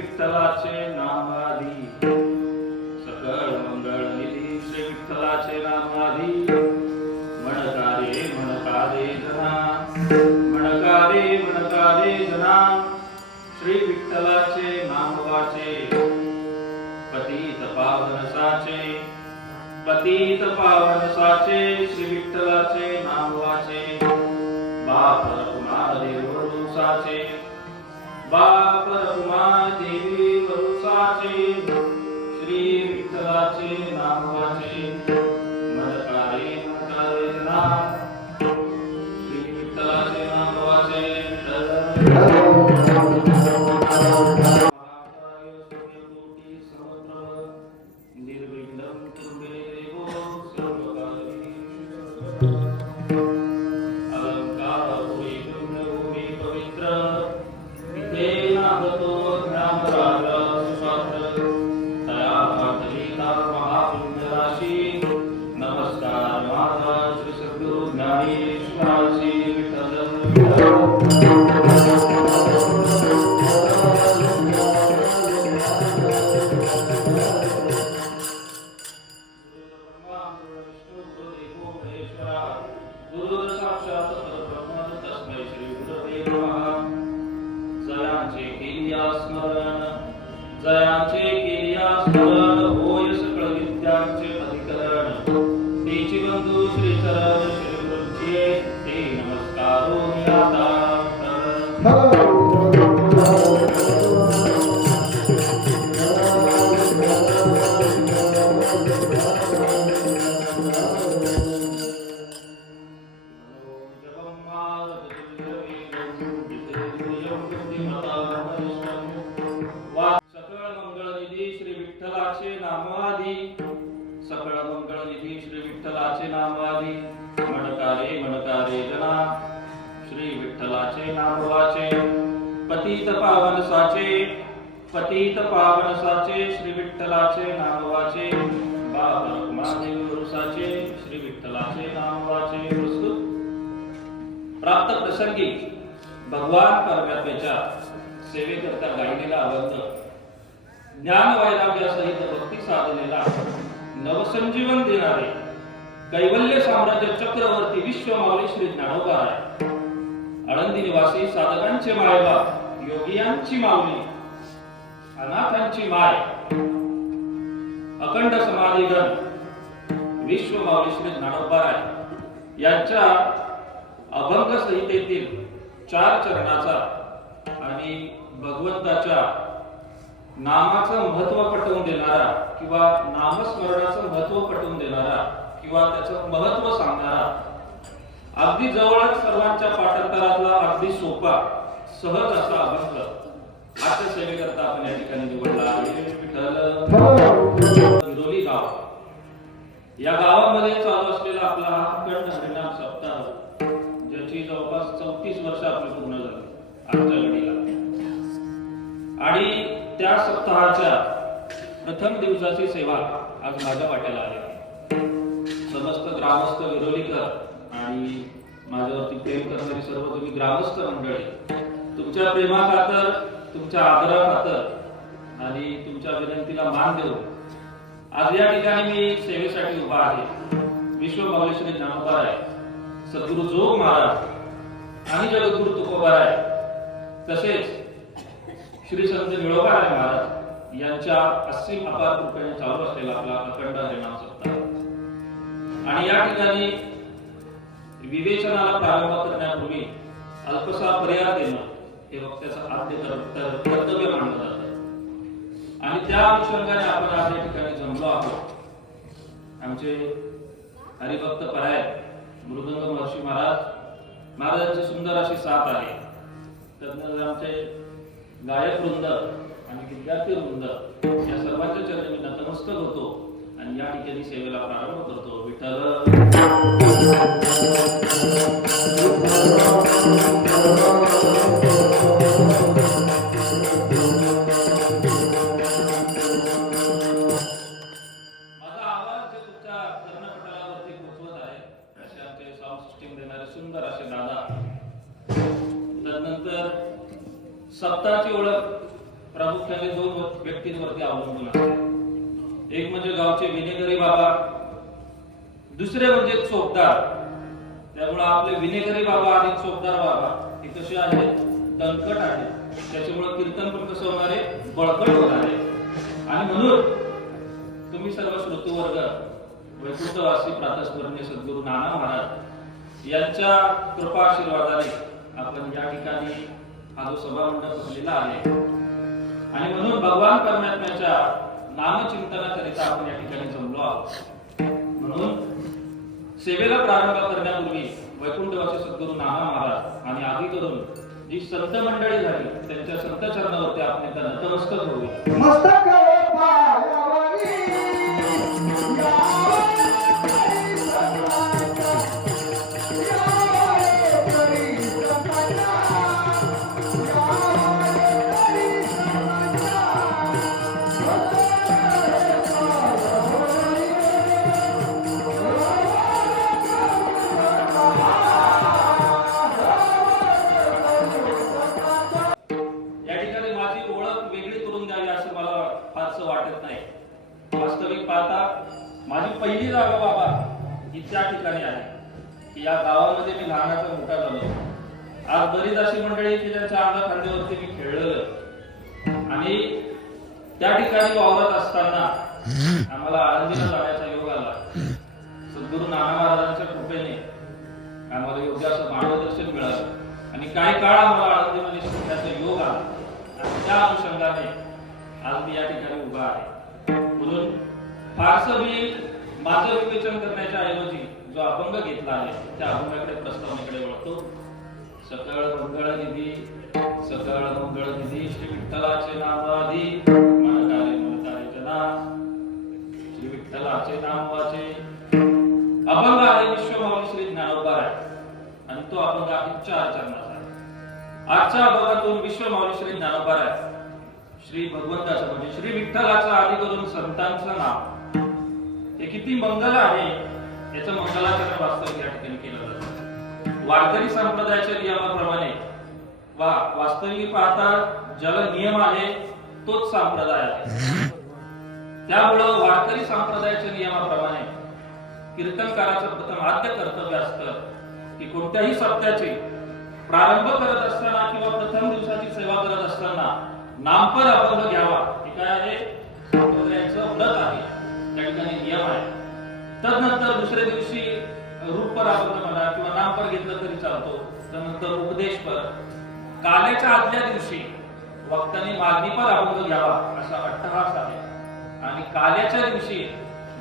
विठ्ठलाचे नामाधी. सकळ मंगळ निधी श्री विठ्ठलाचे नामाधी. म्हणकारे म्हणकारे जना म्हणकारे म्हणकारे जना श्री विठ्ठलाचे नामवाचे. पतित पावन साचे पतित पावन साचे श्री विठ्ठलाचे नामवाचे. बाप रघुमा देव साचे बाप पावन साचे पतित पावन साचे श्री विठ्ठलाचे नाम वाचे बाप रखुमादेवी वरुसाचे श्री विठ्ठलाचे नाम वाचे प्रस्तुत प्राप्त प्रसंगी भगवान परमात्म्याच्या सेवेकरता गायलेला अवंत ज्ञान वैराग्यासहित भक्ती साधनेला नवसंजीवन देणारे कैवल्य साम्राज्य चक्रवर्ती विश्वमावली श्री ज्ञानोबा आहे आळंदी निवासी साधकांचे मायबाप योगियांची मावणी अनाथांची माय अखंड समाधीगण विश्वमावली श्री ज्ञानोबा राय यांच्या अभंग संहितेतील चार चरणाचा आणि भगवंताच्या नामाचं महत्त्व पटवून देणारा किंवा नामस्मरणाचं महत्त्व पटवून देणारा किंवा त्याचं महत्त्व सांगणारा अगदी जवळच सर्वांच्या पाठांतरातला अगदी सोपा सहज असा अभंग आजच्या सेवेकरता आपण या ठिकाणी निवडला. आहे विरोली गाव. या गावामध्ये चालू असलेला आपला हा अखंड हरिणाम सप्ताह ज्याची जवळपास चौतीस वर्ष आपली पूर्ण झाली आजच्या घडीला. आणि त्या सप्ताहाच्या प्रथम दिवसाची सेवा आज माझ्या वाट्याला आली. समस्त ग्रामस्थ विरोलीकर आणि माझ्यावरती प्रेम करणारी सर्व तुम्ही ग्रामस्थ मंडळी तुमच्या प्रेमा खातर तुमच्या आदरा खातर आणि तुमच्या विनंतीला मान देऊन आज या ठिकाणी मी सेवेसाठी उभा आहे. विश्व महालेश्वरी ज्ञानोबार आहे. सद्गुरु जोग महाराज आणि जगद्गुरु आहे. तसेच श्री संत मिळोबाराय महाराज यांच्या असीम अपार कृपेने चालू असलेला आपला अखंड हरिनाम सप्ताह आणि या ठिकाणी विवेचनाला प्रारंभ करण्यापूर्वी अल्पसा पर्याय देणं हे वक्त्याचं आद्य कर्तव्य मानलं जातं. आणि त्या अनुषंगाने आपण आज या ठिकाणी जमलो आहोत. आमचे हरिभक्त पराय मृदंग महर्षी महाराज महाराजांची सुंदर अशी साथ आहे. तज्ञ आमचे गायक वृंद आणि विद्यार्थी वृंद या सर्वांच्या चरणी मी नतमस्तक होतो आणि या ठिकाणी सेवेला प्रारंभ करतो. विठ्ठल! तदनंतर दोन व्यक्तींवरती अवलंबून असते एक म्हणजे गावचे विनेगरी बाबा दुसरे म्हणजे चोपदार. त्यामुळे आपले विनेगरी बाबा आणि चोपदार बाबा हे कसे आहेत? दणकट आहे त्याच्यामुळे कीर्तन पण कसं होणार आहे? बळकट होणार आहे. आणि म्हणून तुम्ही सर्व श्रोतृवर्ग वैकुंठवासी प्रातस्मरणीय सद्गुरु नाना महाराज यांच्या कृपा आशीर्वादाने आपण या ठिकाणी हा जो सभा सभामंडप भरलेला आहे आणि म्हणून भगवान परमात्म्याच्या नामचिंतनाकरिता आपण या ठिकाणी जमलो आहोत. म्हणून सेवेला प्रारंभ करण्यापूर्वी वैकुंठवासी सद्गुरू नाना महाराज आणि आधी करून जी संत मंडळी झाली त्यांच्या संत चरणावरती आपण एकदा नतमस्तक होऊया. त्या ठिकाणी वावरत असताना आम्हाला आळंदीला जाण्याचा योग आला. सद्गुरु नाना महाराजांच्या कृपेने आम्हाला योग्य असं मार्गदर्शन मिळालं. आणि काही काळ आम्हाला आळंदीमध्ये शिकण्याचा योग आला. आणि त्या अनुषंगाने आज मी या ठिकाणी उभा आहे. म्हणून फारसं मी माझं विवेचन करण्याच्या ऐवजी जो अभंग घेतला आहे त्या अभंगाकडे प्रस्तावनेकडे वळतो. सकळ मंगळ निधी सकळ मंगळ निधी श्री विठ्ठलाचे नाम वाचे नाम वाचे अभंग आहे विश्वभावी श्री ज्ञानोबा आहे. आणि तो अभंग आहे चार चरणाचा आहे आजच्या अभंगातून विश्वभावी श्री ज्ञानोबा आहे. श्री भगवंताचं म्हणजे श्री विठ्ठलाचा आधी करून संतांचं नाव. हे किती मंगल आहे याचं मंगलाचरण वास्तव या ठिकाणी केलं जातं. वारकरी संप्रदायाच्या नियमाप्रमाणे वा वास्तविक पाहता जल नियम आहे तोच संप्रदाय आहे. त्यामुळं वारकरी संप्रदायाच्या नियमाप्रमाणे कीर्तनकाराचं प्रथम आद्य कर्तव्य असतं की कोणत्याही सप्त्याचे प्रारंभ करत असताना किंवा प्रथम दिवसाची सेवा करत असताना नामपर अभंग घ्यावा हे काय आहे? संप्रदायाचं व्रत आहे. त्या ठिकाणी नियम आहे. तदनंतर दुसऱ्या दिवशी रूपपर अभंग म्हणा किंवा नामपर घेतलं तरी चालतो. त्यानंतर उपदेशपर कालेच्या आदल्या दिवशी वक्तांनी मागणीपर अभंग घ्यावा असा अट्टहास आहे. आणि काल्याच्या दिवशी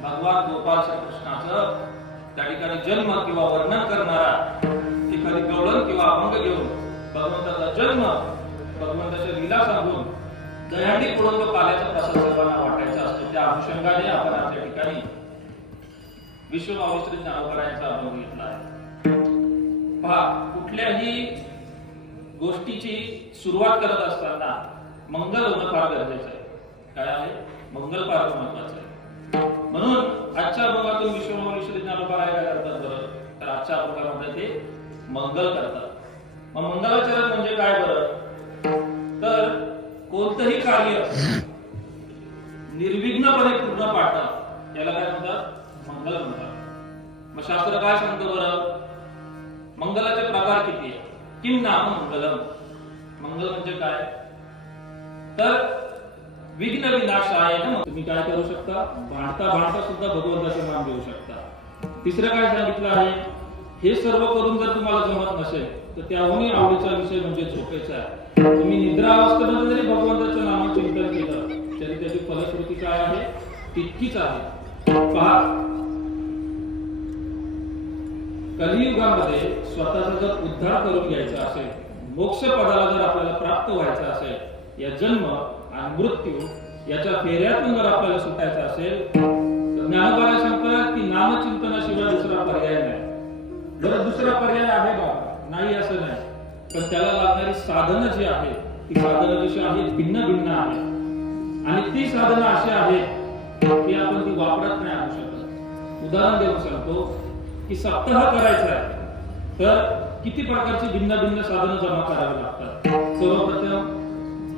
भगवान गोपाल श्रीकृष्णाचं त्या ठिकाणी जन्म किंवा वर्णन करणारा एखादी गवळण किंवा अभंग घेऊन भगवंताचा जन्म भगवंताच्या लीला सांगून दह्यांडी पुढून तो काल्याचा प्रसाद सर्वांना वाटायचा असतो. त्या अनुषंगाने आपण आज ठिकाणी विश्वभावश्री ज्ञानोबरायांचा अनुभव घेतला आहे. पहा कुठल्याही गोष्टीची सुरुवात करत असताना मंगल होणं फार गरजेचं आहे. काय आहे? मंगल पार्क महत्वाचं आहे. म्हणून आजच्या अभंगातून विश्वमावली श्री काय करतात बरं. तर आजच्या अभंगामध्ये ते मंगल करतात. मग मंगलाचरण म्हणजे काय बरं? तर कोणतंही कार्य निर्विघ्नपणे पूर्ण पाडतात. याला काय म्हणतात? मंगल म्हणतात. मग शास्त्र काय सांगतो बरं? मंगलाचे प्रकार किती आहे किम नाम मंगलम. मंगल म्हणजे काय? तर विघ्न विनाशाय ना तुम्ही काय करू शकता? भांडता भांडता सुद्धा भगवंताचं नाम घेऊ शकता. तिसरं काय सांगितलं आहे? हे सर्व करून जर तुम्हाला जमत नसेल तर त्याहूनही आवडीचा विषय म्हणजे झोपेचा आहे. तुम्ही निद्रा अवस्थेमध्ये जरी भगवंताचं नाम चिंतन केलं तरी त्याची फलश्रुती काय आहे? तितकीच आहे. पहा. कलियुगामध्ये स्वतःचा जर उद्धार करून घ्यायचा असेल मोक्ष पदाला जर आपल्याला प्राप्त व्हायचा असेल या जन्म आणि मृत्यू याच्या फेऱ्यातून जर आपल्याला सुटायचं असेल तर ज्ञानोबाला सांगतात की नामचिंतनाशिवाय दुसरा पर्याय नाही. बरं दुसरा पर्याय आहे बाबा नाही असं नाही पण त्याला लागणारी साधनं जी आहेत ती साधनं जशी आहेत भिन्न भिन्न आहेत. आणि ती साधनं अशी आहेत की आपण ती वापरत नाही आणू शकत. उदाहरण देऊ सांगतो की सप्ताह करायचा आहे तर किती प्रकारची भिन्न भिन्न साधनं जमा करावी लागतात? सर्वप्रथम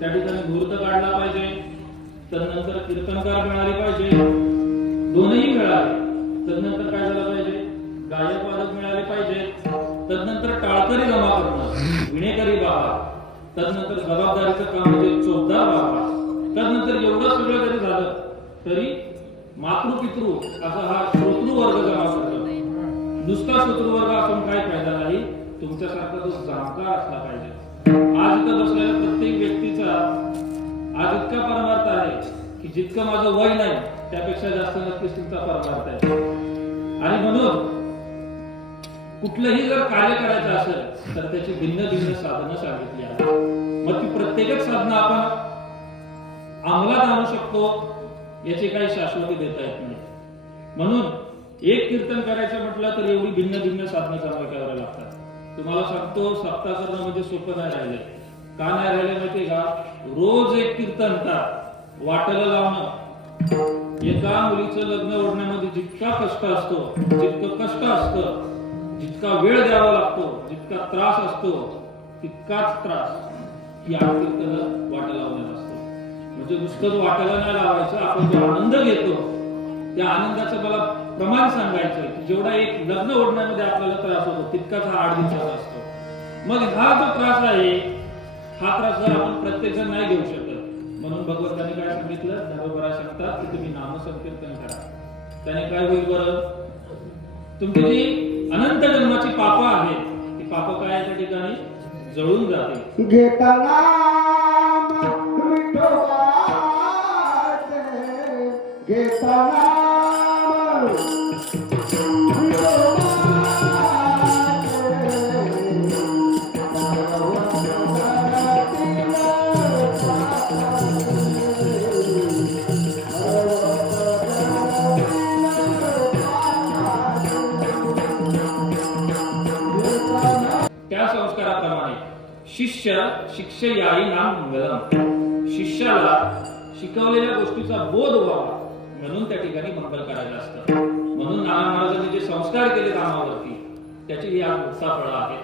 त्या ठिकाणी मुहूर्त काढला पाहिजे. तदनंतर कीर्तनकार मिळाले पाहिजे. दोनही मिळाले. तदनंतर काय झालं पाहिजे? गायक वादक मिळाले पाहिजे. तदनंतर टाळकरी जमा करणं विणेकरी बाबा. तदनंतर जबाबदारीचं काम म्हणजे चौदा बाबा. तदनंतर एवढं सगळं जरी झालं तरी मातृपितृ असा हा श्रोतृ वर्ग जमा करतो. नुसता शत्रू वर्ग असून काय फायदा नाही. तुमच्यासारखा तो जाणकार असला पाहिजे. आज इथं बसलेल्या प्रत्येक व्यक्तीचा आज इतका परमार्थ आहे की जितकं माझं वय नाही त्यापेक्षा जास्त नक्कीच तुमचा परमार्थ आहे. आणि म्हणून कुठलंही जर कार्य करायचं असेल तर त्याची भिन्न भिन्न साधनं सांगितली आहेत. मग ती प्रत्येकच साधनं आपण अंमलात आणू शकतो याची काही शाश्वती देता येत नाही. म्हणून एक कीर्तन करायचं म्हटलं तर एवढी भिन्न भिन्न साधनं जमा करावी लागतात. तुम्हाला सांगतो सप्ताह करणं म्हणजे सोपं नाही राहिले. का नाही राहिले माहितीये का? रोज एक कीर्तन का वाटायला लावणं. एका मुलीचं लग्न ओढण्यामध्ये जितका कष्ट असतो जितकं कष्ट असतं जितका वेळ द्यावा लागतो जितका त्रास असतो तितकाच त्रास ही आठ कीर्तन वाटा लावण्यात असतो. म्हणजे नुसतंच वाटायला नाही लावायचं आपण जो आनंद घेतो त्या आनंदाचं मला प्रमाण सांगायचं की जेवढा एक लग्न ओढण्यामध्ये आपल्याला त्रास होतो तितकाच हा आठ दिवसाचा असतो. मग हा जो त्रास आहे हा त्रास जर आपण प्रत्येक जण नाही घेऊ शकत म्हणून भगवंताने काय सांगितलं? धर्मभरा सांगतात की तुम्ही नामसंकीर्तन करा. त्याने काय होईल बरं? तुमची जी अनंत जन्माची पाप आहेत ती पाप काय त्या ठिकाणी? जळून जाते घेताना घेताना शिष्य शिक्षयाई नाम मंगलम. शिष्याला शिकवलेल्या गोष्टीचा बोध व्हावा म्हणून त्या ठिकाणी मंगल करायचं असतं. म्हणून नाना महाराजांनी जे संस्कार केले रामावरती त्याची ही आज मोठा फळ आहे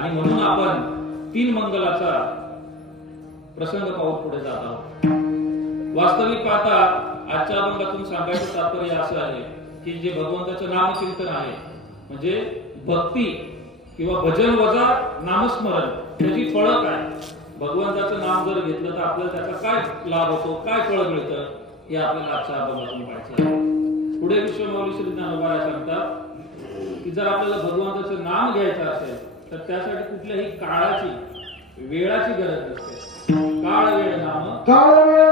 आणि म्हणून आपण तीन मंगलाचा प्रसंग पाहून पुढे जात आहोत. वास्तविक पाहता आजच्या अभंगातून सांगायचं तात्पर्य असं आहे की जे भगवंताचं नामकीर्तन आहे म्हणजे भक्ती किंवा भजन वजा नामस्मरण त्याची फळं काय? भगवंताचं नाम जर घेतलं तर आपल्याला त्याचा काय लाभ होतो? काय फळ मिळतं? हे आपल्याला आजच्या अभंगातून पाहायचं पुढे विश्वमौली श्री ज्ञानोबा सांगतात की जर आपल्याला भगवंताचं नाम घ्यायचं असेल तर त्यासाठी कुठल्याही काळाची वेळाची गरज नसते. काळ वेळ नाम. काळ वेळ